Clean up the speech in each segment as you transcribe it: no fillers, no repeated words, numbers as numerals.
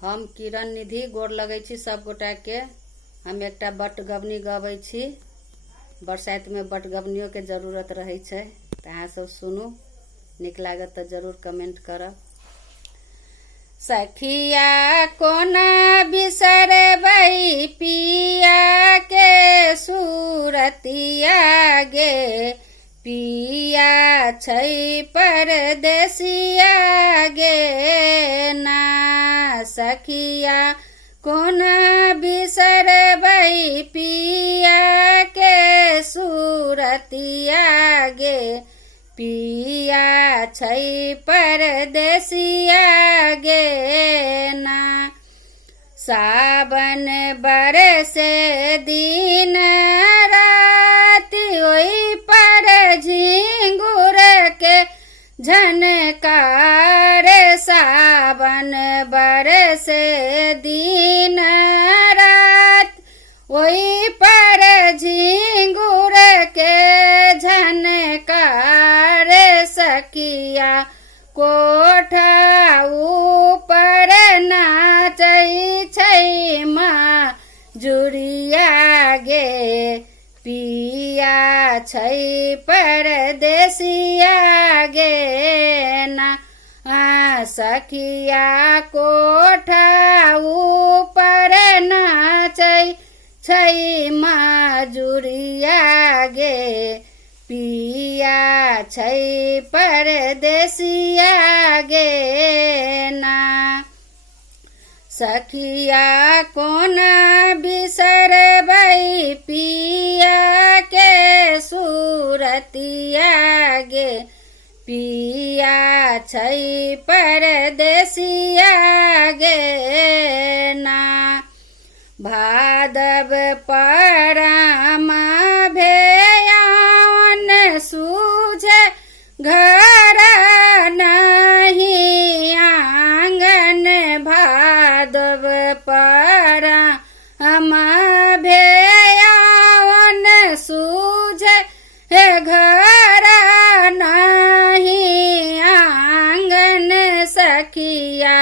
हम किरण निधि गोर लगै छी सब गोटा के। हम एकटा बटगबनी गबै छी। बरसात में बटगबनियों के जरूरत रहै छै तऽ अहाँ सब सुनू, नीक लागत तऽ जरूर कमेंट करब। सखिया कोना बिसरबै पिया के सूरतिया गे, पिया छै परदेसिया गे ना। सखिया कोना बिसरबै पिया के सूरतिया गे, पिया छै परदेसिया गे ना। सावन बरसे दिन राति ओहि पर झिंगुर के झनकार। सावन बरसे दिन रात ओहि पर झिंगुर के झनकार। सखिया कोठा ऊपर नाचै छै माँ जुरिया गे, पिया छै परदेसिया गे ना। सखिया कोठा ऊपर नाचै छै माँ जुरिया गे, पिया छै परदेसिया गे ना। सखिया कोना बिसरबै पिया के सूरतिया गे, पिया छै परदेसिया गे ना। भादव पराम भेयान सूझे घर नहीं आंगन। भादव पराम भेयान सूझे घर नहीं आंगन। सखिया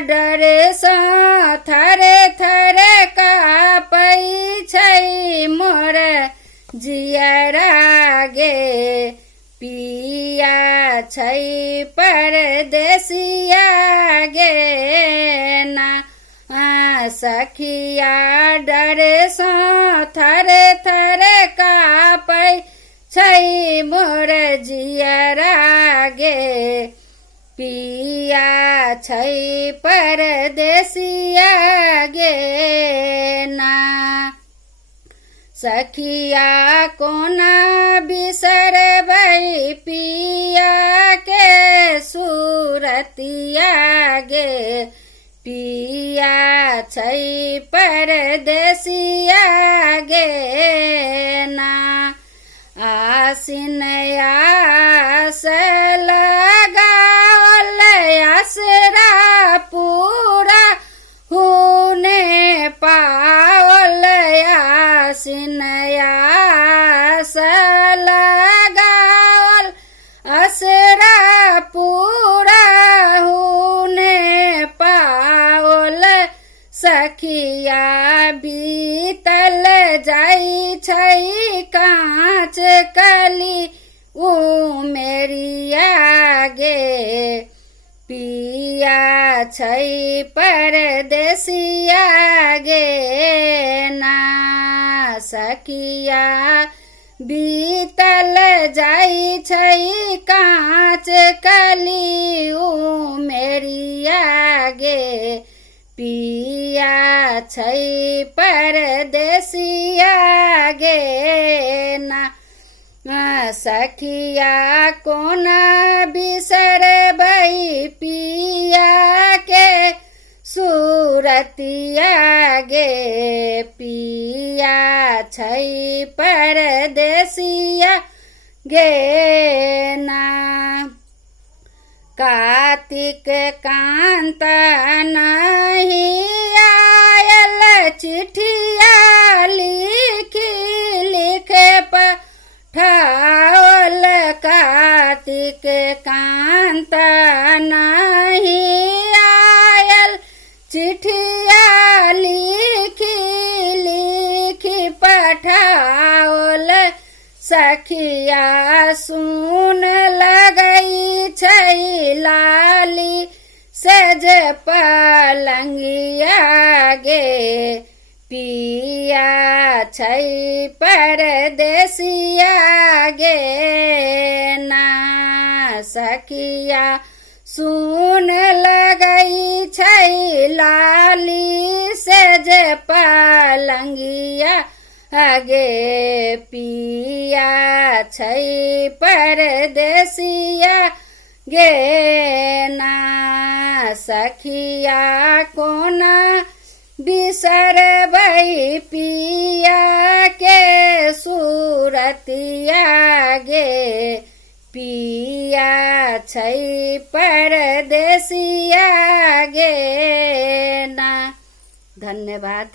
डर सँ थर थर कापै छै मोर जियरा गे, पिया छै परदेसिया गे ना। सखिया डर सँ थर थर कापै छै मोर जियरा गे, पिया छै परदेसिया गे ना। सखिया कोना बिसरबै पिया के सूरतिया गे, पिया छै परदेसिया गे ना। आसिन आस लगावल आसरा पूरा होने पावल। आसिन आस लगावल आसरा पूरा होने पावल। सखिया बीतल जाइ छै काँच कली उमेरिया गे, पिया छै परदेसिया गे ना। सखिया बीतल जाइ छै काँच कली उमेरिया गे, पिया छै परदेसिया गे ना। सखिया कोना बिसरबै पिया के सूरतिया गे, पिया छै परदेसिया गे ना। कार्तिक कांत नहीं आयल चिठिया लिखी लिख पठावल। कार्तिक कांत नहीं आयल चिठिया लिखी लिखी पठाओल सखिया सुन लगई छै लाली सज पलंगिया गे पिया छै परदेसिया गे ना सखिया सुन लगई छै लाली सज पलंगिया गे पिया छै परदेसिया गे ना सखिया कोना बिसरबै पिया के सूरतिया गे पिया छै परदेसिया गे ना। धन्यवाद।